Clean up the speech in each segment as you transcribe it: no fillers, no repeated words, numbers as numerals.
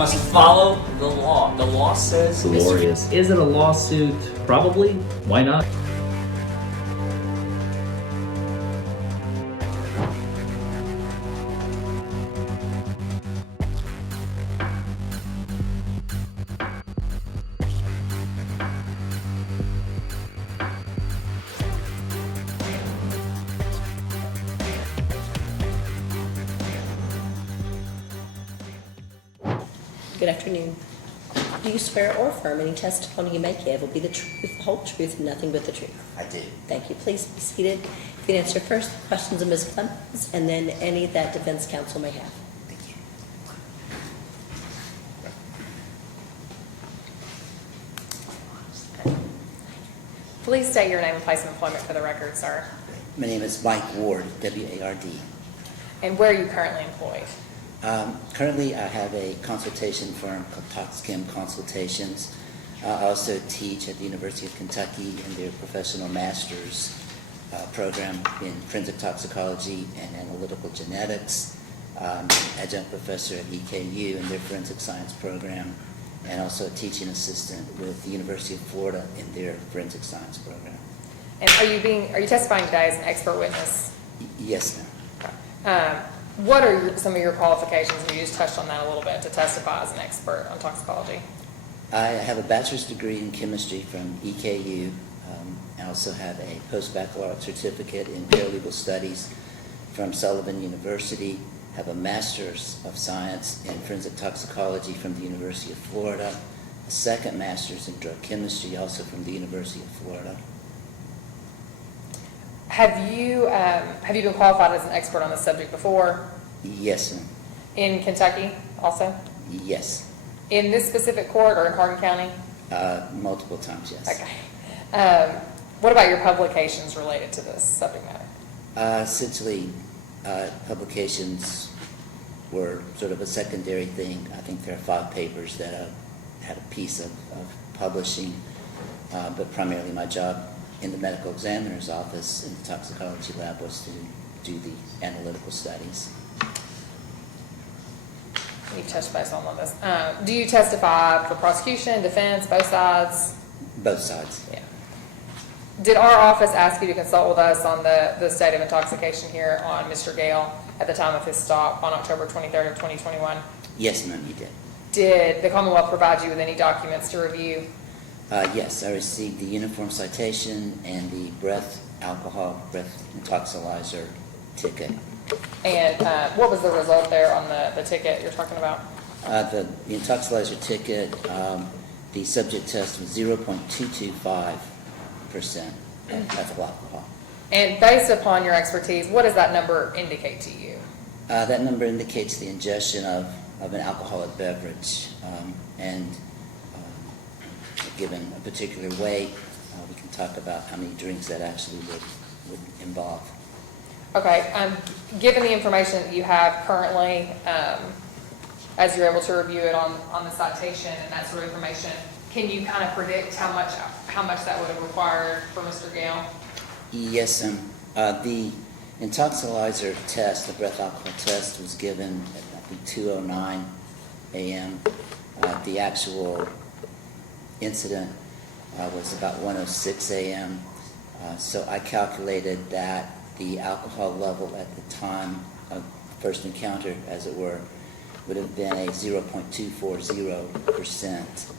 must follow the law. The law says... Glorious. Is it a lawsuit? Probably. Why not? Good afternoon. Do you swear or affirm any testimony you may give will be the truth, the whole truth, and nothing but the truth? I do. Thank you. Please be seated. You can answer first the questions of Ms. Clemens and then any that defense counsel may have. Thank you. Please state your name and place of employment for the record, sir. My name is Mike Ward, W-A-R-D. And where are you currently employed? Currently, I have a consultation firm called ToxChem Consultations. I also teach at the University of Kentucky in their professional master's program in forensic toxicology and analytical genetics. Adjunct professor at EKU in their forensic science program, and also a teaching assistant with the University of Florida in their forensic science program. And are you testifying today as an expert witness? Yes, ma'am. What are some of your qualifications? And you just touched on that a little bit to testify as an expert on toxicology. I have a bachelor's degree in chemistry from EKU. I also have a post-baccalaureate certificate in paralegal studies from Sullivan University. Have a master's of science in forensic toxicology from the University of Florida. A second master's in drug chemistry, also from the University of Florida. Have you been qualified as an expert on this subject before? Yes, ma'am. In Kentucky also? Yes. In this specific court or in Hardin County? Multiple times, yes. Okay. What about your publications related to this subject matter? Essentially, publications were sort of a secondary thing. I think there are 5 papers that I had a piece of publishing, but primarily my job in the medical examiner's office in the toxicology lab was to do the analytical studies. You've touched base on this. Do you testify for prosecution, defense, both sides? Both sides. Yeah. Did our office ask you to consult with us on the state of intoxication here on Mr. Gale at the time of his stop on October 23rd of 2021? Yes, ma'am, you did. Did the Commonwealth provide you with any documents to review? Yes, I received the uniform citation and the breath intoxilizer ticket. And what was the result there on the ticket you're talking about? The intoxilizer ticket, the subject test was 0.225% ethyl alcohol. And based upon your expertise, what does that number indicate to you? That number indicates the ingestion of an alcoholic beverage, and given a particular weight, we can talk about how many drinks that actually would involve. Okay, given the information that you have currently, as you're able to review it on the citation and that sort of information, can you kind of predict how much that would have required for Mr. Gale? Yes, the intoxilizer test, the breath alcohol test, was given at I think 2:09 a.m. The actual incident was about 1:06 a.m. So I calculated that the alcohol level at the time of first encounter, as it were, would have been a 0.240%.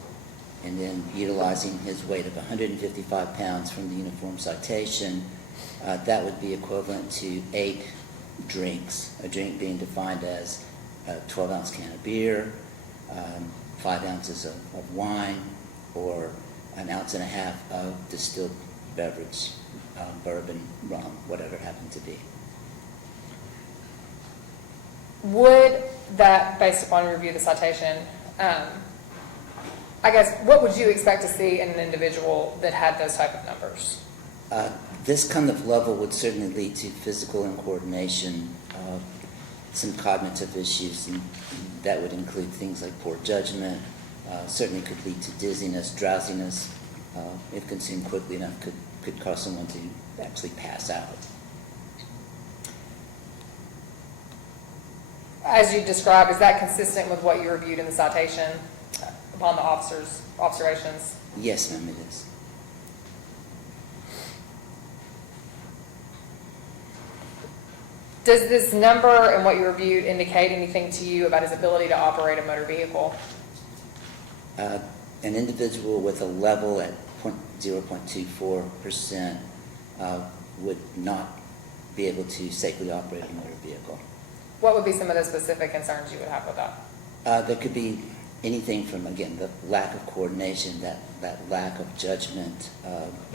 And then utilizing his weight of 155 pounds from the uniform citation, that would be equivalent to 8 drinks, a drink being defined as a 12-ounce can of beer, 5 ounces of wine, or 1.5 ounces of distilled beverage, bourbon, rum, whatever it happened to be. Would that, based upon your review of the citation, I guess, what would you expect to see in an individual that had those type of numbers? This kind of level would certainly lead to physical incoordination, some cognitive issues, and that would include things like poor judgment, certainly could lead to dizziness, drowsiness, if consumed quickly enough, could cause someone to actually pass out. as you described, is that consistent with what you reviewed in the citation upon the officer's observations? Yes, ma'am, it is. Does this number and what you reviewed indicate anything to you about his ability to operate a motor vehicle? An individual with a level at 0.24% would not be able to safely operate a motor vehicle. What would be some of the specific concerns you would have with that? There could be anything from, again, the lack of coordination, that lack of judgment,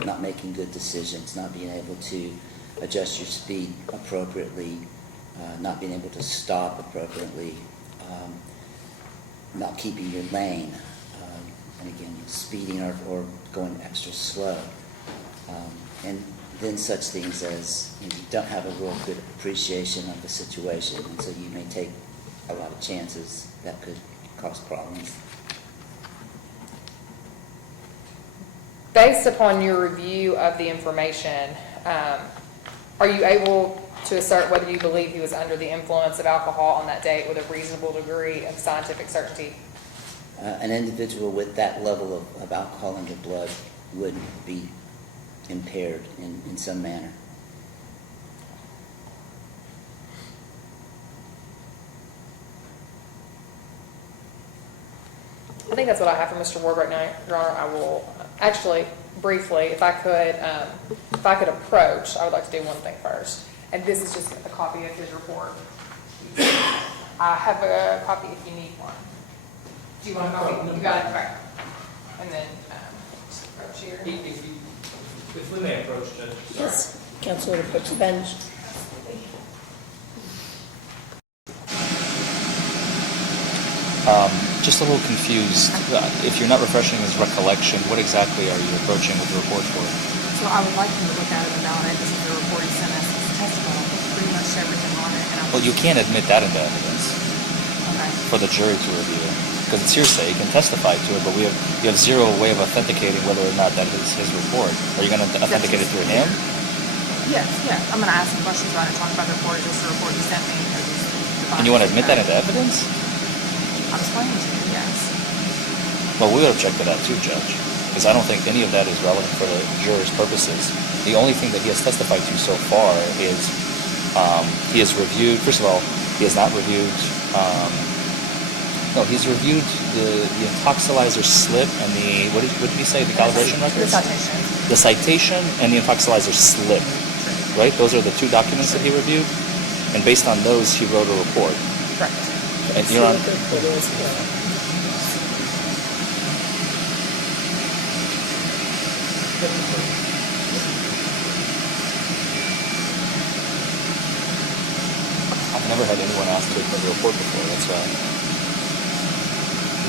not making good decisions, not being able to adjust your speed appropriately, not being able to stop appropriately, not keeping your lane, and again, speeding or going extra slow. And then such things as you don't have a real good appreciation of the situation, and so you may take a lot of chances that could cause problems. Based upon your review of the information, are you able to assert whether you believe he was under the influence of alcohol on that date with a reasonable degree of scientific certainty? An individual with that level of alcohol in their blood would be impaired in some manner. I think that's what I have for Mr. Ward right now, Your Honor. I will, actually, briefly, if I could approach, I would like to do one thing first. And this is just a copy of his report. I have a copy if you need one. Do you want a copy? You got it, okay. And then, just approach here. If we may approach, Judge. Yes, counsel would approach the bench. Just a little confused. If you're not refreshing his recollection, what exactly are you approaching with the report for? So I would like him to look at it about it. This is the report he sent us. It's testimony. It's pretty much everything on it. And Well, you can't admit that into evidence okay. for the jury to review, because it's hearsay. You can testify to it, but you have zero way of authenticating whether or not that is his report. Are you going to authenticate it through him? Yes, yes. I'm going to ask some questions about it, talk about the report. Is this the report you sent me? Or is this And you want to admit that into evidence? I'm explaining to you, yes. Well, we would object to that too, Judge, because I don't think any of that is relevant for the juror's purposes. The only thing that he has testified to so far is he has reviewed, first of all, he has not reviewed, he's reviewed the intoxilizer slip and the, what did he say, the calibration records? The citation. The citation and the intoxilizer slip, right? Those are the two documents that he reviewed, and based on those, he wrote a report. Correct. And you're on, I've never had anyone ask to admit a report before, that's why.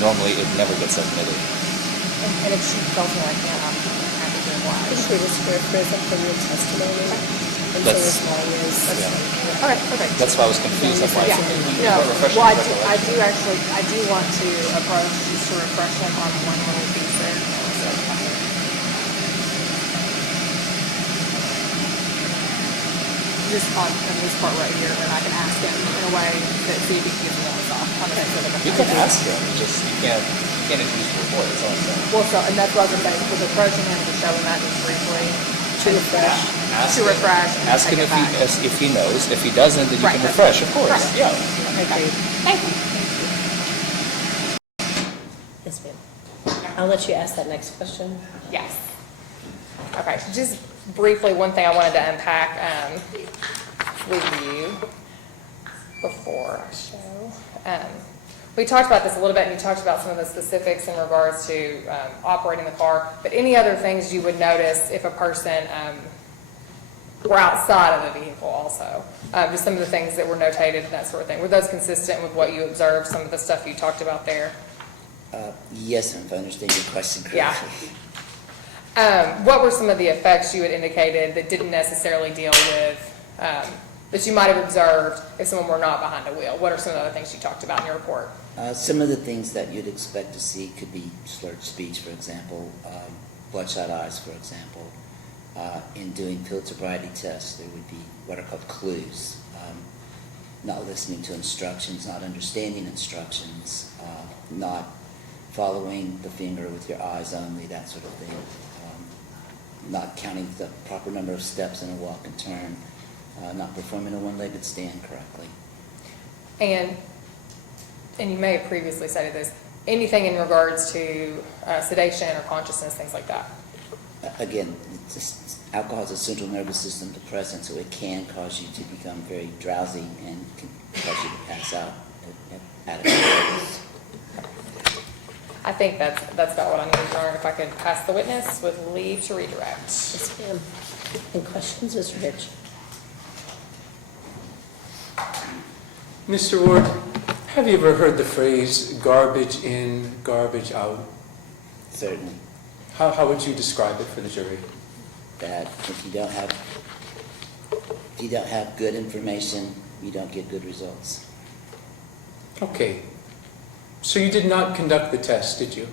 Normally, it never gets admitted. And if she tells me I can't, I'm happy to I oblige. think we're just represent from your testimony. And so That's- as long as, Okay, okay. That's why I was confused, that's why I Yeah, said, no, refreshing well, recollection. I do actually, I do want to approach just to refresh him on one little piece there. Just on this part right here, and I can ask him in a way that see if he can get the notes off on the specific. You can ask him, you can't introduce the report, that's all I'm saying. Well, so, and that's what I was saying, was approaching him to show him that just briefly. to refresh. Ask To refresh and Ask him take it back. if he knows. If he doesn't, then you Right, can that's refresh, right. of course. Right. Yeah. Okay, thank you. Yes, ma'am. I'll let you ask that next question. Yes. Okay, just briefly, one thing I wanted to unpack with you before I show. We talked about this a little bit, and you talked about some of the specifics in regards to operating the car, but any other things you would notice if a person were outside of the vehicle also? Just some of the things that were notated and that sort of thing. Were those consistent with what you observed, some of the stuff you talked about there? Yes, if I understand your question Yeah. correctly. What were some of the effects you had indicated that didn't necessarily deal with, that you might have observed if someone were not behind a wheel? What are some of the other things you talked about in your report? Some of the things that you'd expect to see could be slurred speech, for example, bloodshot eyes, for example. In doing field sobriety tests, there would be what are called clues. not listening to instructions, not understanding instructions, not following the finger with your eyes only, that sort of thing, not counting the proper number of steps in a walk and turn, not performing a one-legged stand correctly. And you may have previously stated this, anything in regards to sedation or consciousness, things like that? Again, alcohol is a central nervous system depressant, so it can cause you to become very drowsy and can cause you to pass out at levels. I think that's about what I needed to learn. If I could pass the witness with leave to redirect. Yes, ma'am. Any questions, Mr. Rich? Mr. Ward, have you ever heard the phrase garbage in, garbage out? Certainly, How would you describe it for the jury? that if you don't have good information, you don't get good results. Okay. So you did not conduct the test, did you?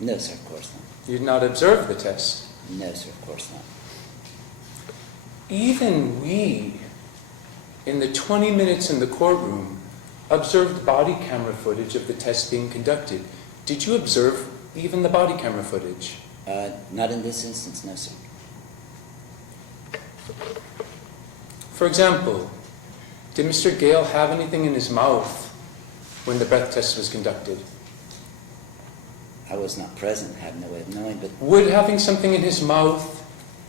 No, sir, of course not. You did not observe the test. No, sir, of course not. Even we, in the 20 minutes in the courtroom, observed body camera footage of the test being conducted. Did you observe even the body camera footage? Not in this instance, no, sir. For example, did Mr. Gale have anything in his mouth when the breath test was conducted? I was not present, have no way of knowing, but Would having something in his mouth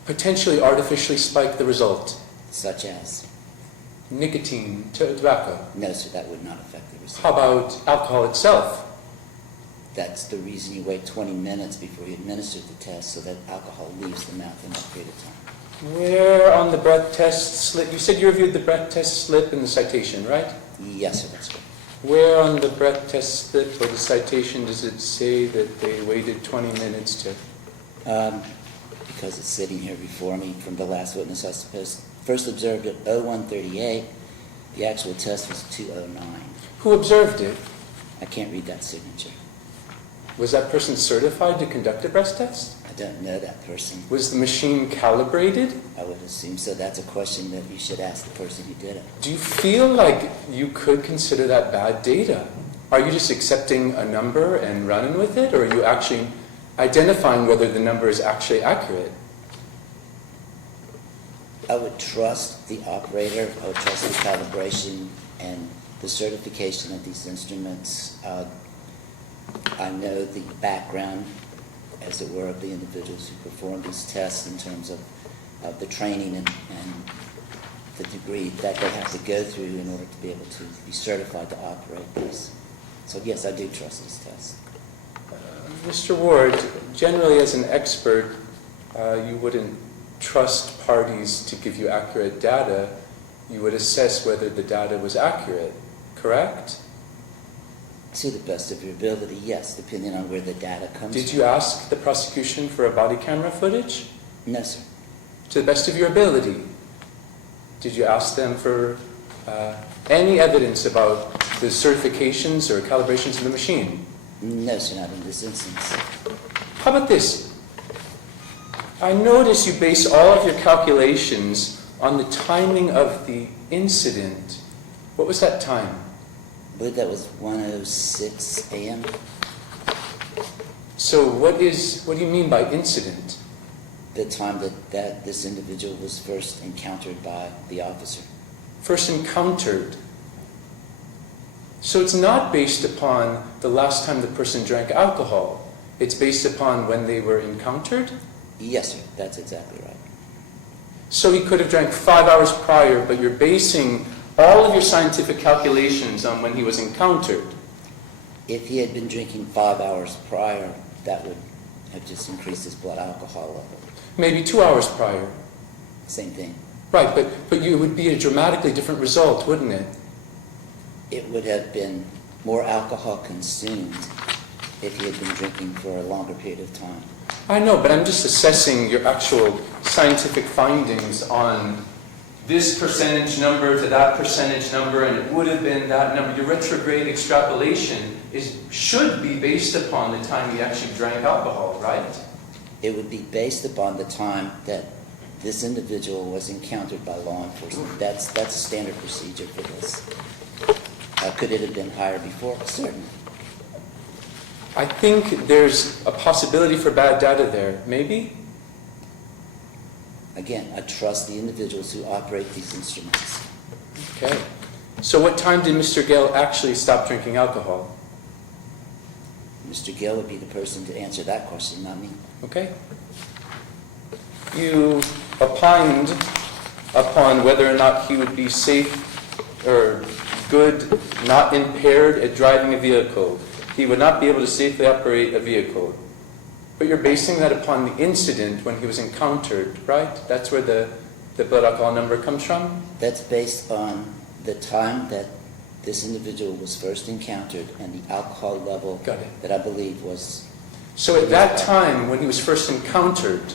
potentially artificially spike the result? such as, Nicotine, tobacco. no, sir, that would not affect the result. How about alcohol itself? That's the reason you wait 20 minutes before you administer the test, so that alcohol leaves the mouth in that period of time. Where on the breath test slip? You said you reviewed the breath test slip in the citation, right? Yes, sir, that's correct. Where on the breath test slip or the citation does it say that they waited 20 minutes to? Because it's sitting here before me from the last witness, I suppose. First observed at 0138. The actual test was 209. Who observed it? I can't read that signature. Was that person certified to conduct a breath test? I don't know that person. Was the machine calibrated? I would assume so. That's a question that you should ask the person who did it. Do you feel like you could consider that bad data? Are you just accepting a number and running with it, or are you actually identifying whether the number is actually accurate? I would trust the operator. I would trust the calibration and the certification of these instruments. I know the background, as it were, of the individuals who perform these tests in terms of the training and the degree that they have to go through in order to be able to be certified to operate these. So yes, I do trust this test. Mr. Ward, generally as an expert, you wouldn't trust parties to give you accurate data. You would assess whether the data was accurate, correct? To the best of your ability, yes, depending on where the data comes from. Did you ask the prosecution for a body camera footage? No, sir. To the best of your ability, did you ask them for any evidence about the certifications or calibrations of the machine? No, sir, not in this instance. How about this? I notice you base all of your calculations on the timing of the incident. What was that time? I believe that was 1:06 a.m. So what do you mean by incident? The time that this individual was first encountered by the officer. First encountered. So it's not based upon the last time the person drank alcohol. It's based upon when they were encountered? Yes, sir, that's exactly right. So he could have drank 5 hours prior, but you're basing all of your scientific calculations on when he was encountered. If he had been drinking 5 hours prior, that would have just increased his blood alcohol level. Maybe 2 hours prior. Same thing. Right, but it would be a dramatically different result, wouldn't it? It would have been more alcohol consumed if he had been drinking for a longer period of time. I know, but I'm just assessing your actual scientific findings on this percentage number to that percentage number, and it would have been that number. Your retrograde extrapolation should be based upon the time he actually drank alcohol, right? It would be based upon the time that this individual was encountered by law enforcement. That's a standard procedure for this. Could it have been higher before? Certainly. I think there's a possibility for bad data there, maybe? Again, I trust the individuals who operate these instruments. Okay. So what time did Mr. Gale actually stop drinking alcohol? Mr. Gill would be the person to answer that question, not me. Okay. You opined upon whether or not he would be safe or good, not impaired at driving a vehicle. He would not be able to safely operate a vehicle. But you're basing that upon the incident when he was encountered, right? That's where the blood alcohol number comes from? That's based on the time that this individual was first encountered and the alcohol level Got it. that I believe was... So at that time, when he was first encountered,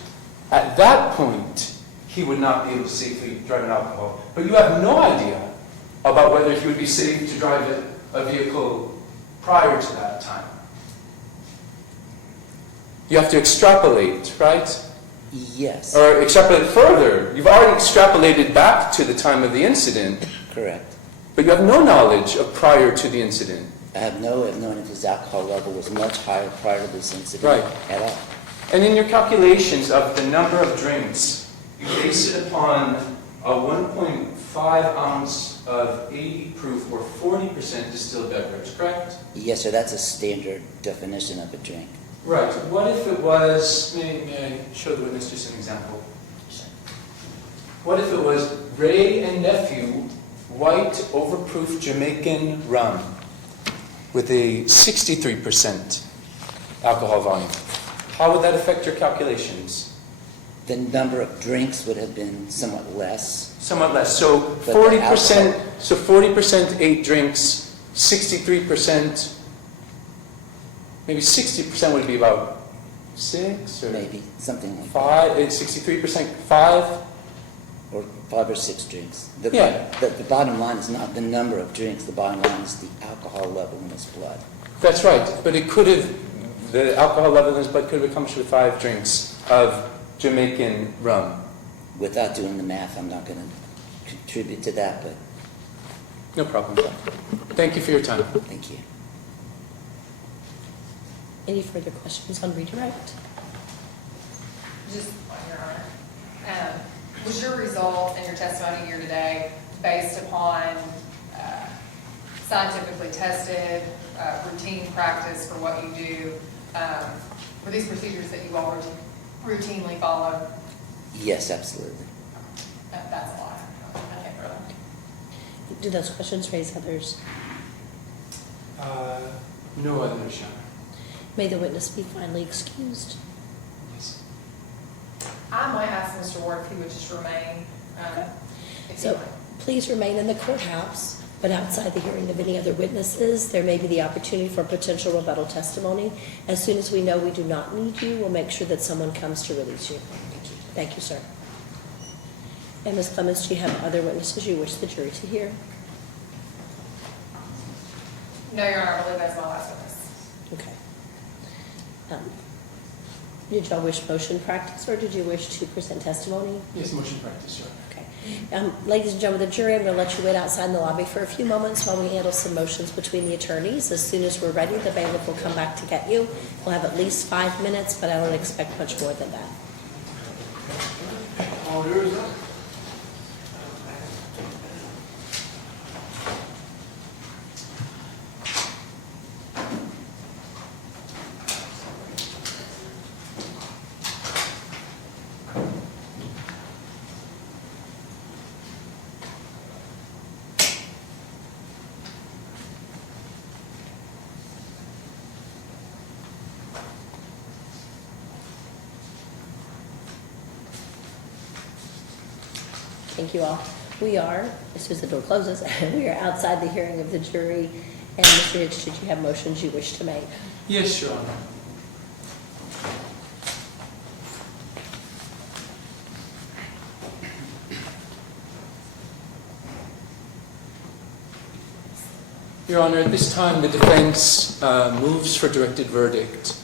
at that point, he would not be able to safely drive an alcohol. But you have no idea about whether he would be safe to drive a vehicle prior to that time. You have to extrapolate, right? Yes, Or extrapolate further. You've already extrapolated back to the time of the incident, correct. but you have no knowledge of prior to the incident. I have no known if his alcohol level was much higher prior to this incident Right. at all. And in your calculations of the number of drinks, you base it upon a 1.5 ounce of 80 proof or 40% distilled beverage, correct? Yes, sir, that's a standard definition of a drink. Right. What if it was, may I show the witness just an example? What if it was Ray and Nephew white overproof Jamaican rum with a 63% alcohol volume? How would that affect your calculations? The number of drinks would have been somewhat less. Somewhat less. So But the 40%. alcohol- So 40% 8 drinks. 63%. Maybe 60% would be about 6 or Maybe, something like 5. 63% 5. that. Or 5 or 6 drinks. Yeah. The bottom line is not the number of drinks, the bottom line is the alcohol level in his blood. That's right. But it could have, the alcohol level in his blood could have accomplished with 5 drinks of Jamaican rum. Without doing the math, I'm not going to contribute to that, but No problem. Thank you for your time. thank you. Any further questions on redirect? Just, Your Honor, was your result and your testimony here today based upon scientifically tested, routine practice for what you do? Were these procedures that you all routinely follow? Yes, absolutely. That's a lie. Okay, further. Do those questions raise others? No other, Sean. May the witness be finally excused. Yes. I might ask Mr. Ward if he would just remain, if he So would. please remain in the courthouse, but outside the hearing of any other witnesses, there may be the opportunity for potential rebuttal testimony. As soon as we know we do not need you, we'll make sure that someone comes to release you. Thank you, sir. And Ms. Clements, do you have other witnesses you wish the jury to hear? No, Your Honor, I believe that's my last witness. Okay. Did y'all wish motion practice, or did you wish to present testimony? Yes, motion practice, sure. Okay. Ladies and gentlemen of the jury, I'm going to let you wait outside in the lobby for a few moments while we handle some motions between the attorneys. As soon as we're ready, the bailiff will come back to get you. We'll have at least 5 minutes, but I don't expect much more than that. Thank you all. We are, as soon as the door closes, we are outside the hearing of the jury. And Mr. Hicks, should you have motions you wish to make? Yes, Your Honor. Your Honor, at this time, the defense moves for directed verdict.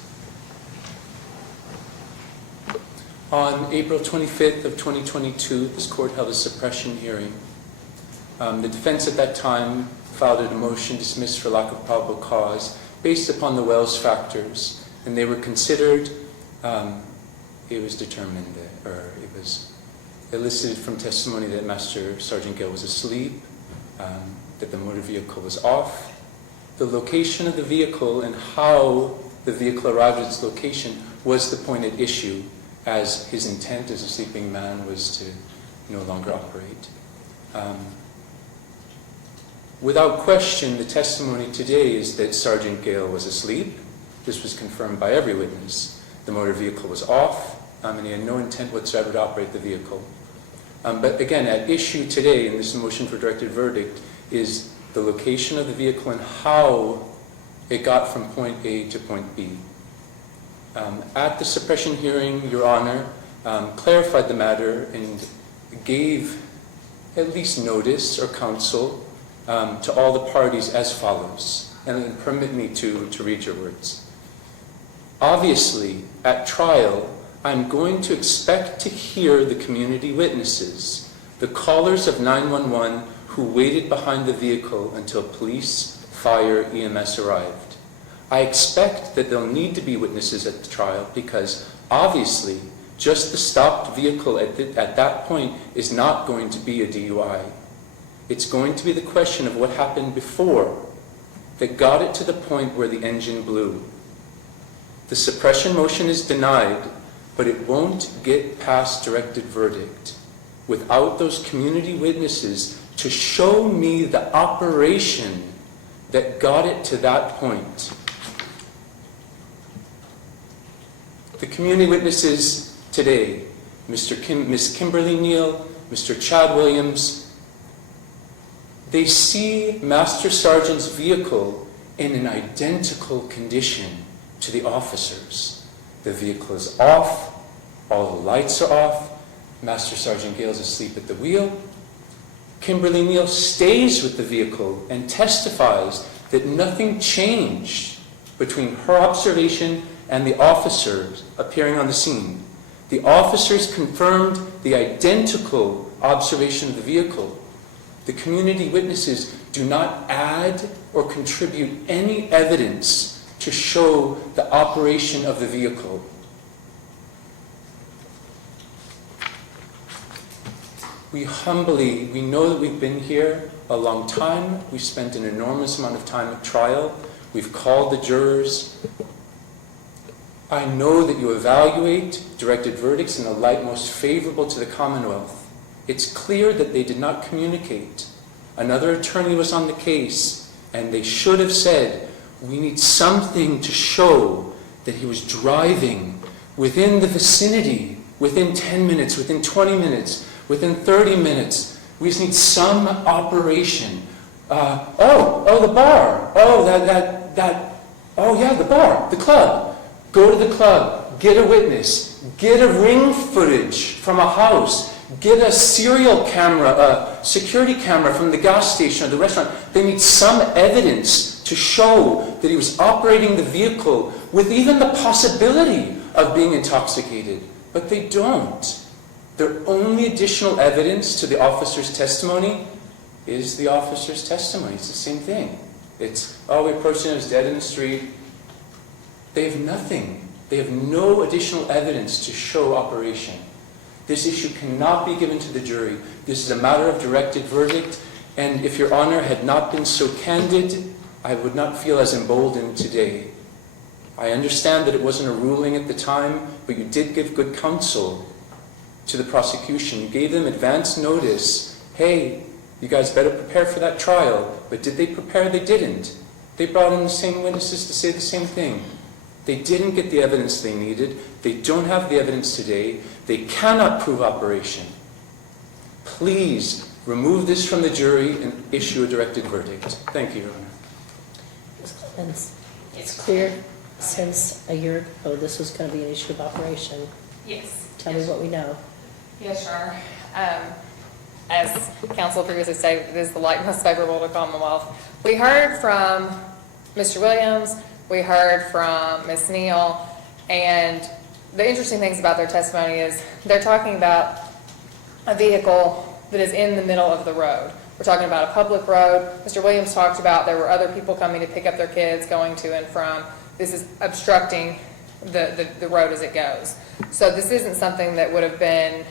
On April 25th of 2022, this court held a suppression hearing. The defense at that time filed a motion dismissed for lack of probable cause based upon the Wells factors, and they were considered. It was determined that, or it was elicited from testimony that Master Sergeant Gale was asleep, that the motor vehicle was off. The location of the vehicle and how the vehicle arrived at its location was the point at issue, as his intent as a sleeping man was to no longer operate. Without question, the testimony today is that Sergeant Gale was asleep. This was confirmed by every witness. The motor vehicle was off, and he had no intent whatsoever to operate the vehicle. But again, at issue today in this motion for directed verdict is the location of the vehicle and how it got from point A to point B. At the suppression hearing, Your Honor clarified the matter and gave at least notice or counsel to all the parties as follows. And permit me to read your words. Obviously, at trial, I'm going to expect to hear the community witnesses, the callers of 911 who waited behind the vehicle until police, fire, EMS arrived. I expect that there'll need to be witnesses at the trial because obviously just the stopped vehicle at that point is not going to be a DUI. It's going to be the question of what happened before that got it to the point where the engine blew. The suppression motion is denied, but it won't get past directed verdict without those community witnesses to show me the operation that got it to that point. The community witnesses today, Ms. Kimberly Neal, Mr. Chad Williams, they see Master Sergeant's vehicle in an identical condition to the officers. The vehicle is off, all the lights are off, Master Sergeant Gale's asleep at the wheel. Kimberly Neal stays with the vehicle and testifies that nothing changed between her observation and the officers appearing on the scene. The officers confirmed the identical observation of the vehicle. The community witnesses do not add or contribute any evidence to show the operation of the vehicle. We know that we've been here a long time. We've spent an enormous amount of time at trial. We've called the jurors. I know that you evaluate directed verdicts in the light most favorable to the Commonwealth. It's clear that they did not communicate. Another attorney was on the case, and they should have said, we need something to show that he was driving within the vicinity, within 10 minutes, within 20 minutes, within 30 minutes. We just need some operation. The bar. The bar, the club. Go to the club, get a witness, get a ring footage from a house, get a serial camera, a security camera from the gas station or the restaurant. They need some evidence to show that he was operating the vehicle with even the possibility of being intoxicated. But they don't. Their only additional evidence to the officer's testimony is the officer's testimony. It's the same thing. It's, we approached him, he was dead in the street. They have nothing. They have no additional evidence to show operation. This issue cannot be given to the jury. This is a matter of directed verdict, and if Your Honor had not been so candid, I would not feel as emboldened today. I understand that it wasn't a ruling at the time, but you did give good counsel to the prosecution. You gave them advance notice. Hey, you guys better prepare for that trial. But did they prepare? They didn't. They brought in the same witnesses to say the same thing. They didn't get the evidence they needed. They don't have the evidence today. They cannot prove operation. Please remove this from the jury and issue a directed verdict. Thank you, Your Honor. Ms. Clemens, it's clear since a year ago this was going to be an issue of operation. Yes. Tell me what we know. Yes, Your Honor. As counsel previously stated, it is the light most favorable to Commonwealth. We heard from Mr. Williams, we heard from Ms. Neal, and the interesting things about their testimony is they're talking about a vehicle that is in the middle of the road. We're talking about a public road. Mr. Williams talked about there were other people coming to pick up their kids, going to and from. This is obstructing the road as it goes. So this isn't something that would have been,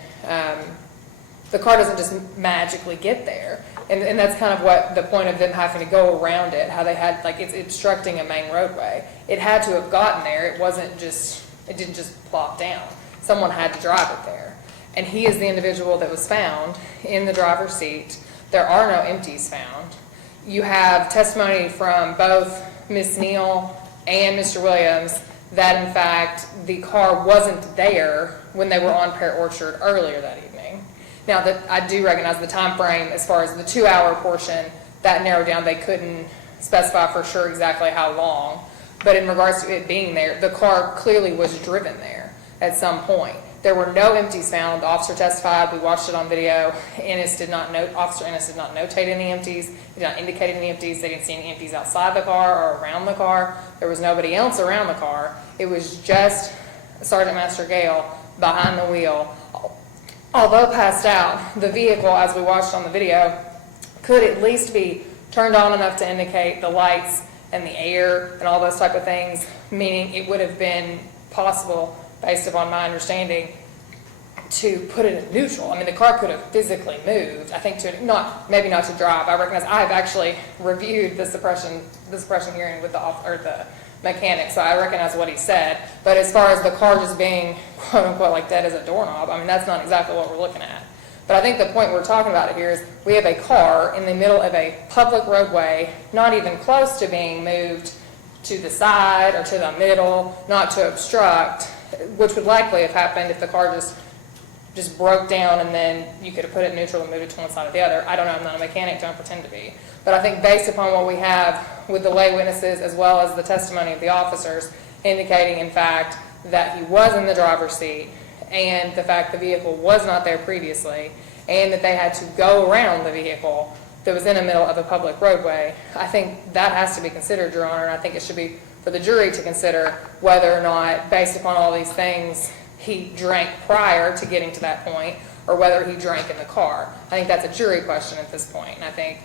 the car doesn't just magically get there. And that's kind of what the point of them having to go around it, how they had, like, it's obstructing a main roadway. It had to have gotten there. It didn't just plop down. Someone had to drive it there. And he is the individual that was found in the driver's seat. There are no empties found. You have testimony from both Ms. Neal and Mr. Williams that in fact the car wasn't there when they were on Pear Orchard earlier that evening. Now that I do recognize the time frame as far as the 2-hour portion, that narrowed down. They couldn't specify for sure exactly how long, but in regards to it being there, the car clearly was driven there at some point. There were no empties found. The officer testified. We watched it on video. Officer Ennis did not notate any empties. He did not indicate any empties. They didn't see any empties outside the car or around the car. There was nobody else around the car. It was just Sergeant Master Gale behind the wheel. Although passed out, the vehicle, as we watched on the video, could at least be turned on enough to indicate the lights and the air and all those type of things, meaning it would have been possible, based upon my understanding, to put it in neutral. I mean, the car could have physically moved. I think maybe not to drive. I recognize I have actually reviewed the suppression hearing with the mechanic, so I recognize what he said. But as far as the car just being quote unquote like dead as a doorknob, I mean, that's not exactly what we're looking at. But I think the point we're talking about here is we have a car in the middle of a public roadway, not even close to being moved to the side or to the middle, not to obstruct, which would likely have happened if the car just broke down and then you could have put it in neutral and moved it to one side or the other. I don't know, I'm not a mechanic, don't pretend to be. But I think based upon what we have with the lay witnesses as well as the testimony of the officers indicating in fact that he was in the driver's seat and the fact the vehicle was not there previously and that they had to go around the vehicle that was in the middle of a public roadway, I think that has to be considered, Your Honor, and I think it should be for the jury to consider whether or not, based upon all these things, he drank prior to getting to that point or whether he drank in the car. I think that's a jury question at this point, and I think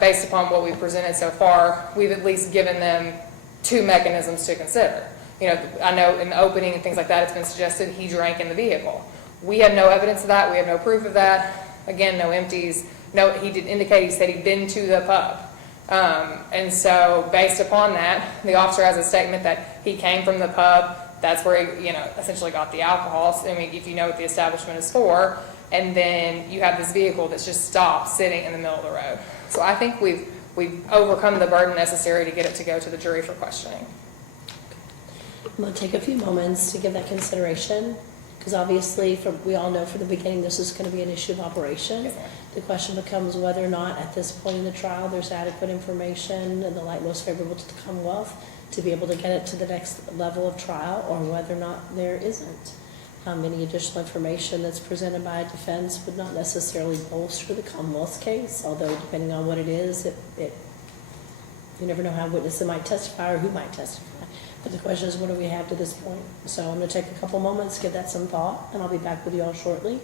based upon what we've presented so far, we've at least given them 2 mechanisms to consider. You know, I know in the opening and things like that, it's been suggested he drank in the vehicle. We have no evidence of that. We have no proof of that. Again, no empties. No, he did indicate, he said he'd been to the pub. And so based upon that, the officer has a statement that he came from the pub. That's where he, essentially got the alcohol. I mean, if you know what the establishment is for, and then you have this vehicle that's just stopped sitting in the middle of the road. So I think we've overcome the burden necessary to get it to go to the jury for questioning. I'm going to take a few moments to give that consideration, because obviously we all know from the beginning this is going to be an issue of operation. Yes, ma'am. The question becomes whether or not at this point in the trial there's adequate information and the light most favorable to the Commonwealth to be able to get it to the next level of trial, or whether or not there isn't. Any additional information that's presented by a defense would not necessarily bolster the Commonwealth's case, although depending on what it is, you never know how a witness might testify or who might testify. But the question is, what do we have to this point? So I'm going to take a couple moments, give that some thought, and I'll be back with you all shortly.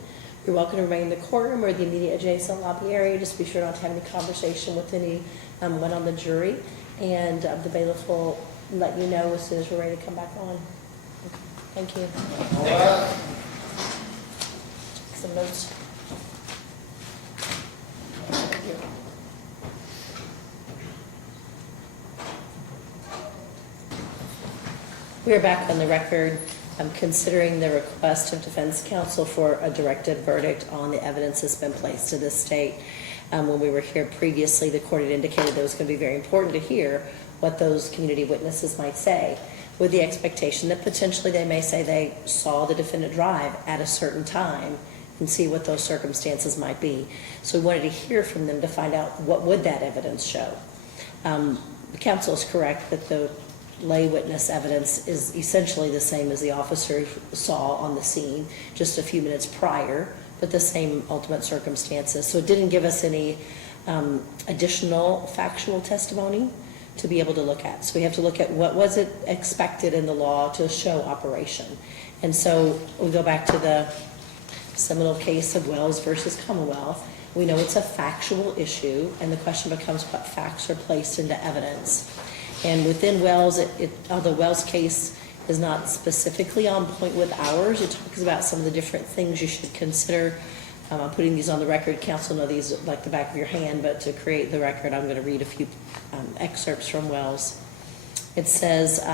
You're welcome to remain in the courtroom or the immediate adjacent lobby area. Just be sure not to have any conversation with anyone on the jury, and the bailiff will let you know as soon as we're ready to come back on. Okay. Thank you. Some notes. Thank you. We are back on the record. I'm considering the request of defense counsel for a directed verdict on the evidence that's been placed to this state. When we were here previously, the court had indicated that it was going to be very important to hear what those community witnesses might say, with the expectation that potentially they may say they saw the defendant drive at a certain time and see what those circumstances might be. So we wanted to hear from them to find out what would that evidence show. The counsel is correct that the lay witness evidence is essentially the same as the officer saw on the scene just a few minutes prior, but the same ultimate circumstances. So it didn't give us any additional factual testimony to be able to look at. So we have to look at what was it expected in the law to show operation. And so we go back to the seminal case of Wells versus Commonwealth, We know it's a factual issue, and the question becomes what facts are placed into evidence. And within Wells, although Wells' case is not specifically on point with ours, it talks about some of the different things you should consider. I'm putting these on the record. Council know these like the back of your hand, but to create the record, I'm going to read a few excerpts from Wells. It says,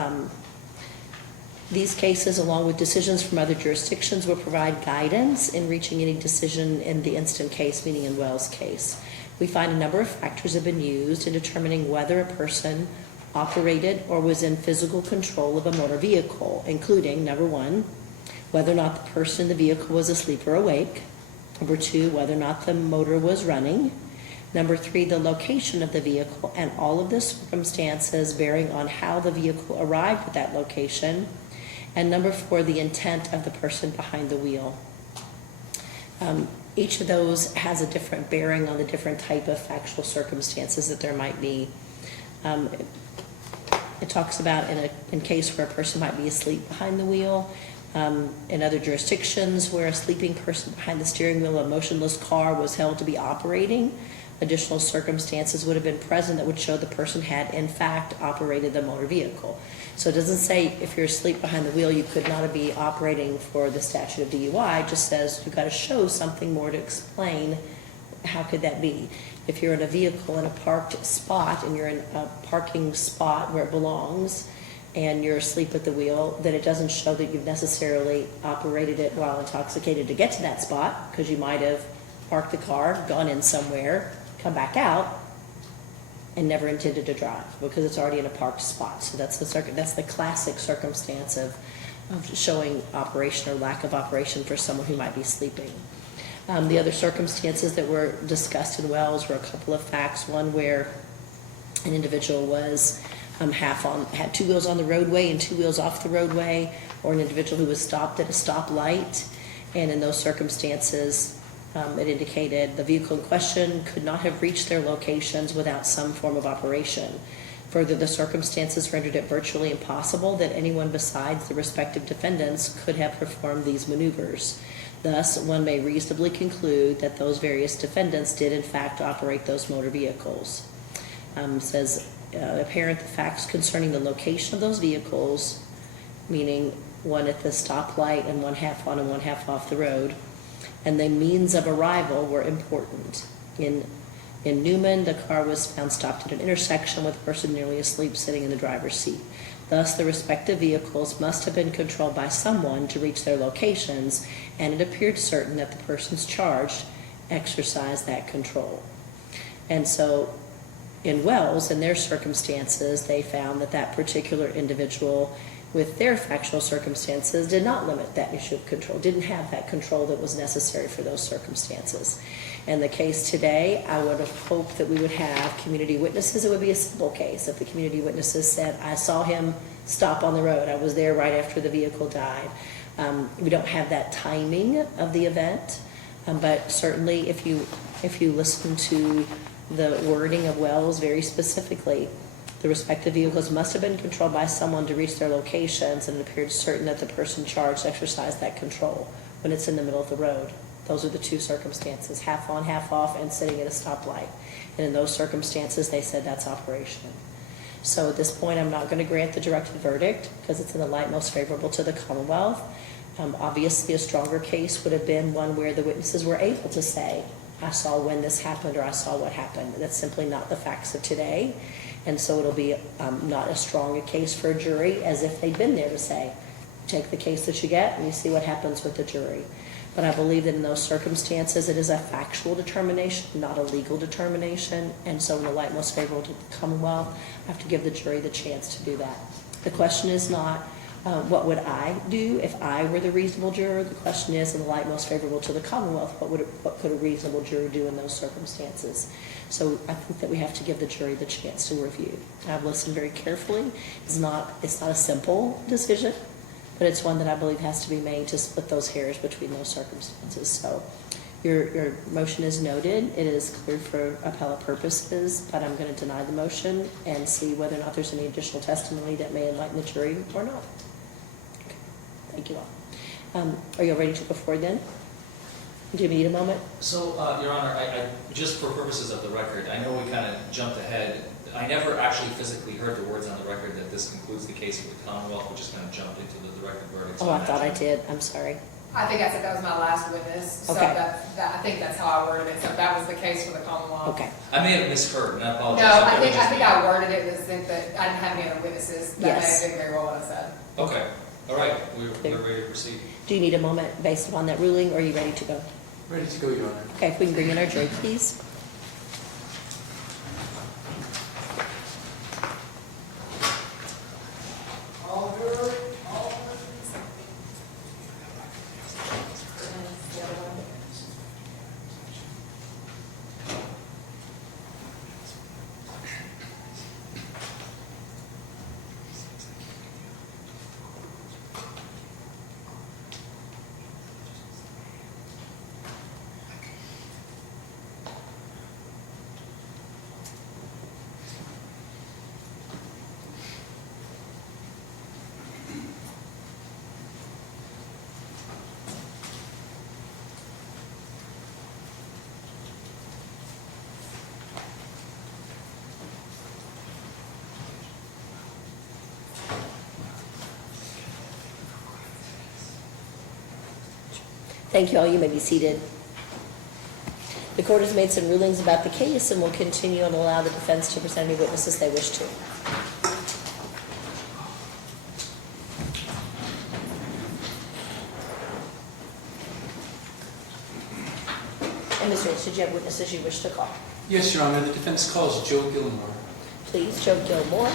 these cases, along with decisions from other jurisdictions, will provide guidance in reaching any decision in the instant case, meaning in Wells' case. We find a number of factors have been used in determining whether a person operated or was in physical control of a motor vehicle, including, number one, whether or not the person in the vehicle was asleep or awake. Number two, whether or not the motor was running. Number three, the location of the vehicle and all of the circumstances bearing on how the vehicle arrived at that location. And number four, the intent of the person behind the wheel. Each of those has a different bearing on the different type of factual circumstances that there might be. It talks about in case where a person might be asleep behind the wheel. In other jurisdictions where a sleeping person behind the steering wheel of a motionless car was held to be operating, additional circumstances would have been present that would show the person had in fact operated the motor vehicle. So it doesn't say if you're asleep behind the wheel you could not be operating for the statute of DUI. It just says you've got to show something more to explain how could that be. If you're in a vehicle in a parked spot and you're in a parking spot where it belongs and you're asleep at the wheel, then it doesn't show that you've necessarily operated it while intoxicated to get to that spot, because you might have parked the car, gone in somewhere, come back out, and never intended to drive because it's already in a parked spot. So that's the classic circumstance of showing operation or lack of operation for someone who might be sleeping. The other circumstances that were discussed in Wells were a couple of facts. One where an individual was had two wheels on the roadway and two wheels off the roadway, or an individual who was stopped at a stoplight. And in those circumstances, it indicated the vehicle in question could not have reached their locations without some form of operation. Further, the circumstances rendered it virtually impossible that anyone besides the respective defendants could have performed these maneuvers. Thus, one may reasonably conclude that those various defendants did in fact operate those motor vehicles. Says, apparent the facts concerning the location of those vehicles, meaning one at the stoplight and one half on and one half off the road, and the means of arrival were important. In Newman, the car was found stopped at an intersection with a person nearly asleep sitting in the driver's seat. Thus, the respective vehicles must have been controlled by someone to reach their locations, and it appeared certain that the persons charged exercised that control. And so, in Wells, in their circumstances, they found that that particular individual, with their factual circumstances, did not limit that issue of control, didn't have that control that was necessary for those circumstances. In the case today, I would have hoped that we would have community witnesses. It would be a simple case if the community witnesses said, I saw him stop on the road, I was there right after the vehicle died. We don't have that timing of the event, but certainly if you listen to the wording of Wells very specifically, the respective vehicles must have been controlled by someone to reach their locations, and it appeared certain that the person charged exercised that control when it's in the middle of the road. Those are the two circumstances, half on, half off, and sitting at a stoplight. And in those circumstances, they said that's operation. So at this point, I'm not going to grant the directed verdict because it's in the light most favorable to the Commonwealth. Obviously, a stronger case would have been one where the witnesses were able to say, I saw when this happened or I saw what happened. That's simply not the facts of today. And so it'll be not as strong a case for a jury as if they'd been there to say, take the case that you get and you see what happens with the jury. But I believe that in those circumstances, it is a factual determination, not a legal determination. And so in the light most favorable to the Commonwealth, I have to give the jury the chance to do that. The question is not, what would I do if I were the reasonable juror? The question is, in the light most favorable to the Commonwealth, what could a reasonable juror do in those circumstances? So I think that we have to give the jury the chance to review. I've listened very carefully. It's not a simple decision, but it's one that I believe has to be made to split those hairs between those circumstances. So your motion is noted. It is cleared for appellate purposes, but I'm going to deny the motion and see whether or not there's any additional testimony that may enlighten the jury or not. Okay. Thank you all. Are you all ready to go forward then? Do you need a moment? So, Your Honor, just for purposes of the record, I know we kind of jumped ahead. I never actually physically heard the words on the record that this concludes the case with the Commonwealth. We just kind of jumped into the record verdict. Oh, I thought I did. I'm sorry. I think I said that was my last witness, so Okay. I think that's how I worded it, so that was the case for the Commonwealth. Okay. I may have misheard, and I apologize. No, I That was think just me. I worded it to think that I didn't have any other witnesses. That may Yes. have been very well what I said. Okay, all right, we're ready to proceed. Do you need a moment based upon that ruling, or are you ready to go? Ready to go, Your Honor. Okay, if we can bring in our jury, please. Thank you all. You may be seated. The court has made some rulings about the case and will continue and allow the defense to present any witnesses they wish to. And Mr. Rich, did you have witnesses you wish to call? Yes, Your Honor. The defense calls Joe Gilmore. Please, Joe Gilmore.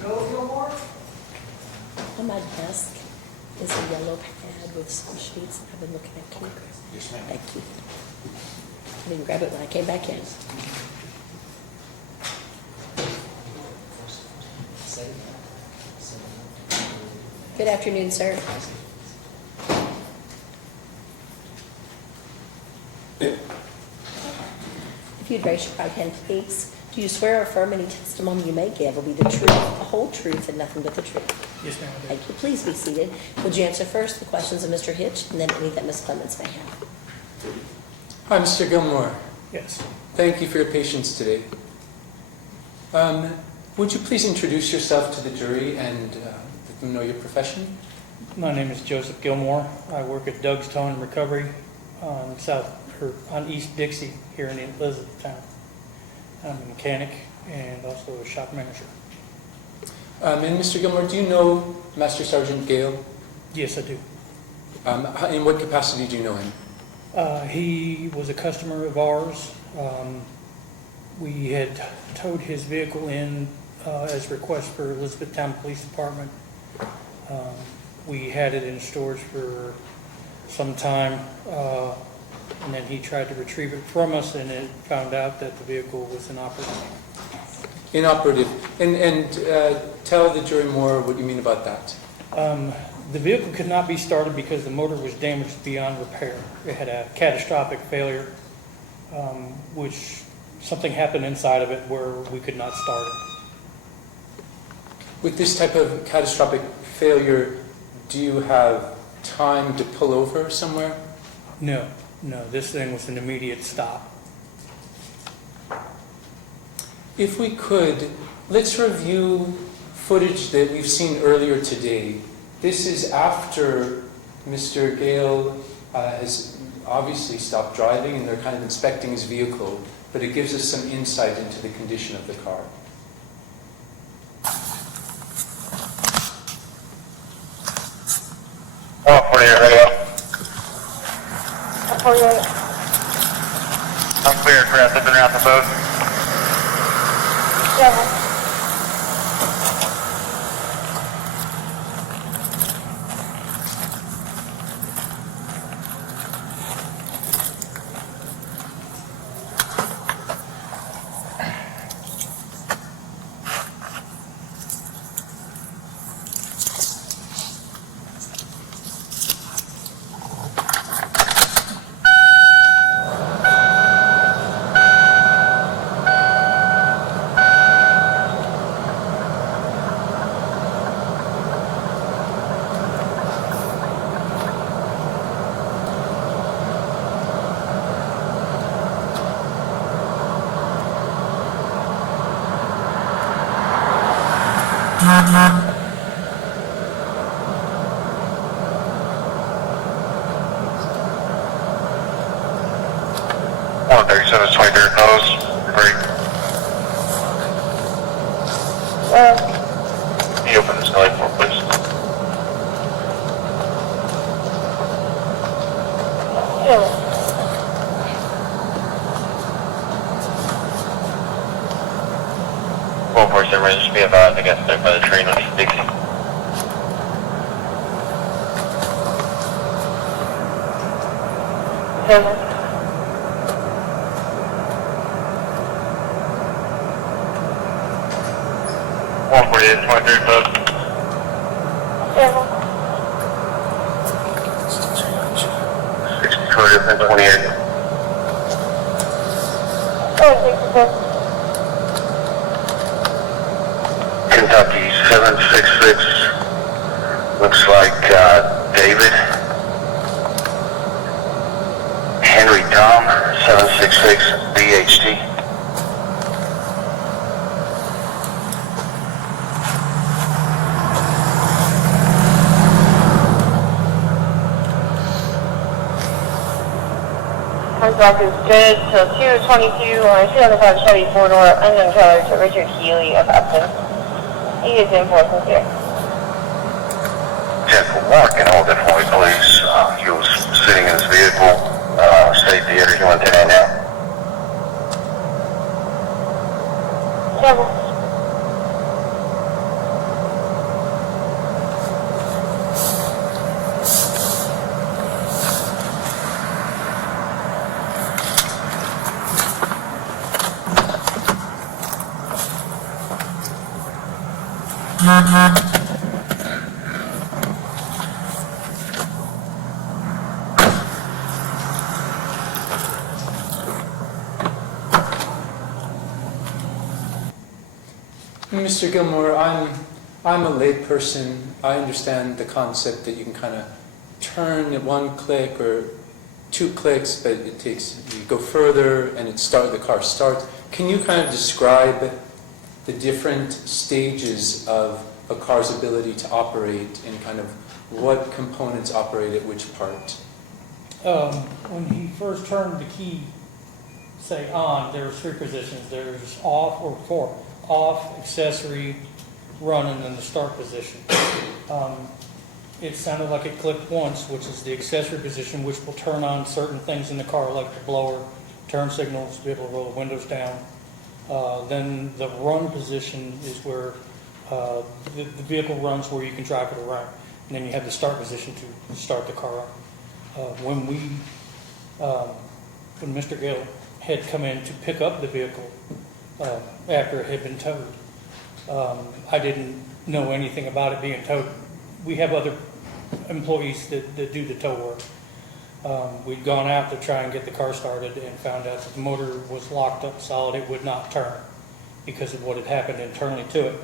Joe Gilmore? On my desk is a yellow pad with some sheets that I've been looking at. Can you grab it? Yes, ma'am. Thank you. I didn't grab it when I came back in. Good afternoon, sir. If you'd raise your right hand, please. Do you swear or affirm any testimony you may give will be the truth, the whole truth, and nothing but the truth? Yes, ma'am. Thank you. Please be seated. Would you answer first the questions of Mr. Hitch and then any that Ms. Clemens may have? Hi, Mr. Gilmore. Yes. Thank you for your patience today. Would you please introduce yourself to the jury and let them know your profession? My name is Joseph Gilmore. I work at Doug's Towing and Recovery on East Dixie here in Elizabethtown. I'm a mechanic and also a shop manager. And Mr. Gilmore, do you know Master Sergeant Gale? Yes, I do. In what capacity do you know him? He was a customer of ours. We had towed his vehicle in as a request for Elizabethtown Police Department. We had it in storage for some time, and then he tried to retrieve it from us, and it found out that the vehicle was inoperable. Inoperative. And tell the jury more what you mean about that. The vehicle could not be started because the motor was damaged beyond repair. It had a catastrophic failure, which something happened inside of it where we could not start it. With this type of catastrophic failure, do you have time to pull over somewhere? No, this thing was an immediate stop. If we could, let's review footage that we've seen earlier today. This is after Mr. Gale has obviously stopped driving and they're kind of inspecting his vehicle, but it gives us some insight into the condition of the car. Oh, 48 radio. 48. I'm clear, craft, up and around the boat. Yeah. One 37, 23 nose, break. Can you open this light for please? Well, first, everyone just be advised, I got stuck by the train on East Dixie. One 48, 23 close. And 28. Kentucky 766. Looks like David. Henry Tom 766 BHD. Contact is good, so 222 on 205 Chevy 4-door, unknown trailer to Richard Healy of Upton. He is in Portsmouth here. 10-4, can hold it for me, please. He was sitting in his vehicle, state theater, he went there now. 7. Mr. Gilmore, I'm a layperson. I understand the concept that you can kind of turn at one click or 2 clicks, but it takes, you go further and the car starts. Can you kind of describe the different stages of a car's ability to operate and kind of what components operate at which part? When he first turned the key, say on, there were 3 positions. There's off or 4. Off, accessory, run, and then the start position. It sounded like it clicked once, which is the accessory position, which will turn on certain things in the car, like the blower, turn signals, be able to roll the windows down. Then the run position is where the vehicle runs where you can drive it around. And then you have the start position to start the car up. When Mr. Gill had come in to pick up the vehicle after it had been towed, I didn't know anything about it being towed. We have other employees that do the tow work. We'd gone out to try and get the car started and found out that the motor was locked up solid. It would not turn because of what had happened internally to it.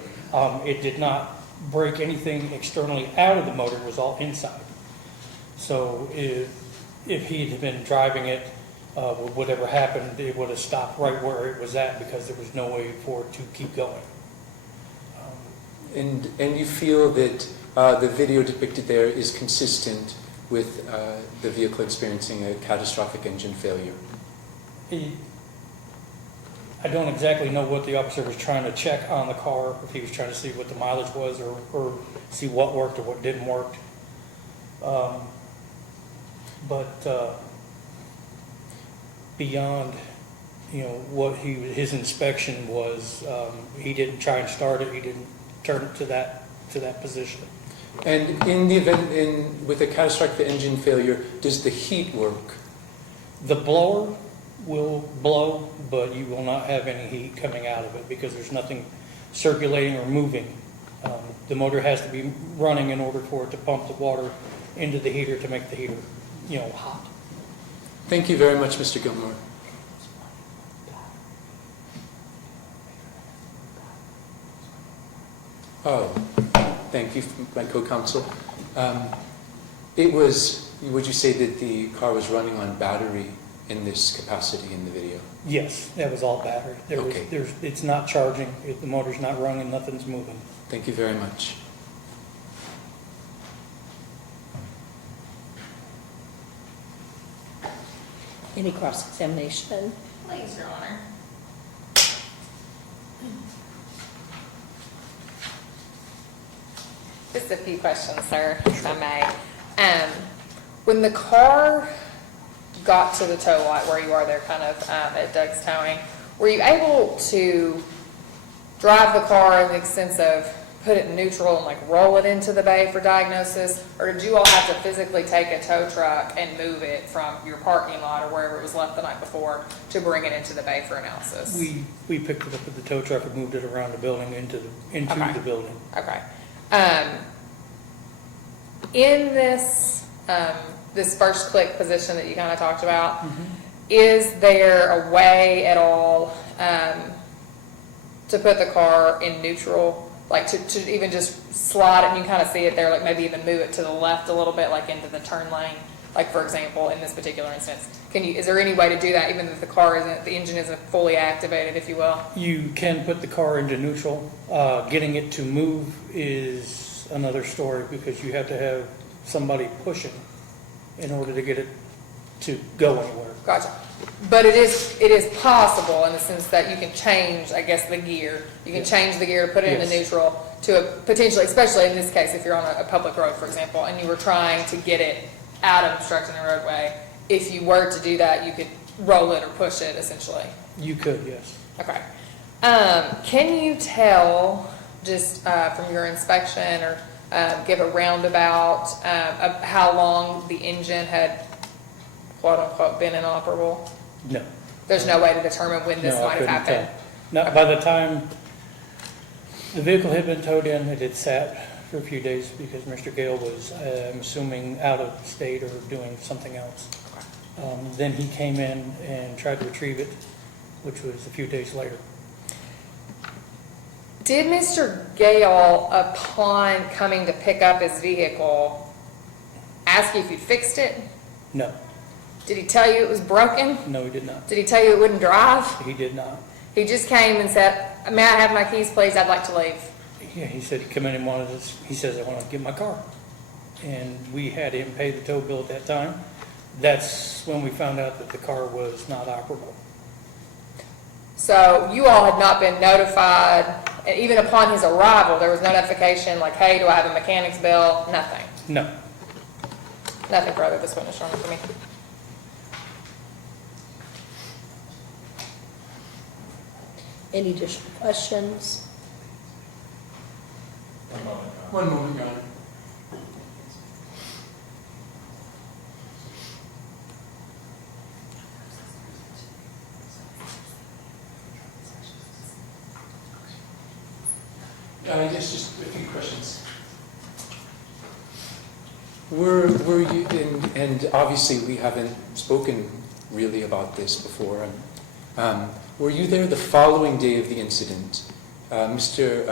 It did not break anything externally out of the motor. It was all inside. So if he had been driving it, whatever happened, it would have stopped right where it was at because there was no way for it to keep going. And you feel that the video depicted there is consistent with the vehicle experiencing a catastrophic engine failure? I don't exactly know what the officer was trying to check on the car, if he was trying to see what the mileage was or see what worked or what didn't work. But beyond, what his inspection was, he didn't try and start it. He didn't turn it to that position. And in the event, with a catastrophic engine failure, does the heat work? The blower will blow, but you will not have any heat coming out of it because there's nothing circulating or moving. The motor has to be running in order for it to pump the water into the heater to make the heater, hot. Thank you very much, Mr. Gilmore. Oh, thank you, my co-counsel. Would you say that the car was running on battery in this capacity in the video? Yes, that was all battery. Okay. It's not charging. The motor's not running. Nothing's moving. Thank you very much. Any cross-examination? Please, Your Honor. Just a few questions, sir, if I may. When the car got to the tow lot where you are there kind of at Doug's Towing, were you able to drive the car in the sense of put it in neutral and like roll it into the bay for diagnosis? Or did you all have to physically take a tow truck and move it from your parking lot or wherever it was left the night before to bring it into the bay for analysis? We picked it up with the tow truck and moved it around the building into Okay. the building. Okay. In this, this first click position that you kind of talked about, is there a way at all to put the car in neutral, like to even just slide it and you kind of see it there, like maybe even move it to the left a little bit, like into the turn lane, like for example, in this particular instance? Is there any way to do that even if the engine isn't fully activated, if you will? You can put the car into neutral. Getting it to move is another story because you have to have somebody pushing in order to get it to go anywhere. Gotcha. But it is possible in the sense that you can change, I guess, the gear. You can change the gear, put it into Yes. neutral to a potentially, especially in this case, if you're on a public road, for example, and you were trying to get it out of obstructing the roadway. If you were to do that, you could roll it or push it, essentially. You could, yes. Okay. Can you tell, just from your inspection or give a roundabout of how long the engine had, quote unquote, been inoperable? No. There's no way to determine when this No, I might have couldn't happened? tell. By the time the vehicle had been towed in, it had sat for a few days because Mr. Gale was, I'm assuming, out of state or doing something else. Then he came in and tried to retrieve it, which was a few days later. Did Mr. Gale, upon coming to pick up his vehicle, ask you if you fixed it? No, Did he tell you it was broken? no, he did not. Did he tell you it wouldn't drive? He did not. He just came and said, "May I have my keys, please? I'd like to leave." Yeah, he said he come in and wanted us, he says, "I want to get my car." And we had him pay the tow bill at that time. That's when we found out that the car was not operable. So you all had not been notified, and even upon his arrival, there was no notification like, "Hey, do I have a mechanic's bill?" Nothing. No. Nothing further this witness, Your Honor, for me. Any additional questions? One moment, Your Honor. Yes, just a few questions. Were you, and obviously we haven't spoken really about this before, were you there the following day of the incident? Were you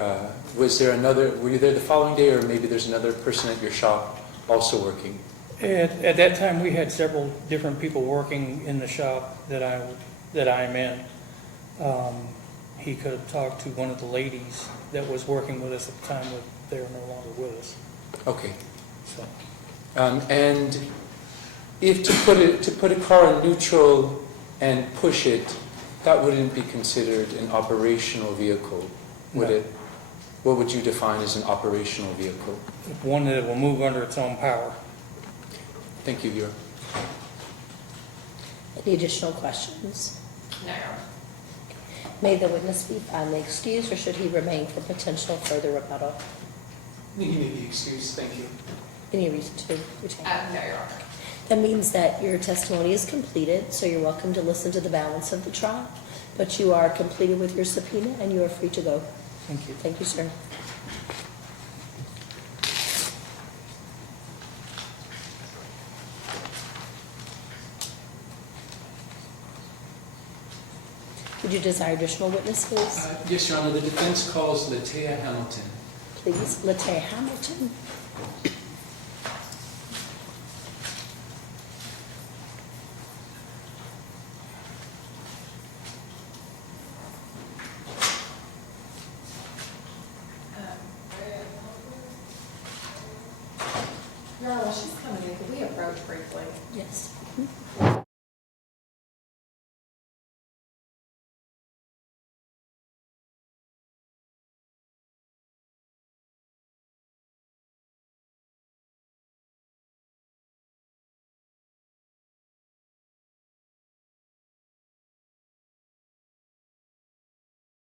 there the following day, or maybe there's another person at your shop also working? At that time, we had several different people working in the shop that I'm in. He could have talked to one of the ladies that was working with us at the time, but they're no longer with us. Okay. So, And if to put a car in neutral and push it, that wouldn't be considered an operational vehicle, would No. it? What would you define as an operational vehicle? one that will move under its own power. Thank you, Your. Any additional questions? No, Your Honor. May the witness be finally excused, or should he remain for potential further rebuttal? You may be excused, thank you. Any reason to retain? No, Your Honor. That means that your testimony is completed, so you're welcome to listen to the balance of the trial, but you are completed with your subpoena and you are free to go. Thank you. Thank you, sir. Would you desire additional witnesses? Yes, Your Honor, the defense calls Latea Hamilton. Please, Latea Hamilton. approach briefly. Yes.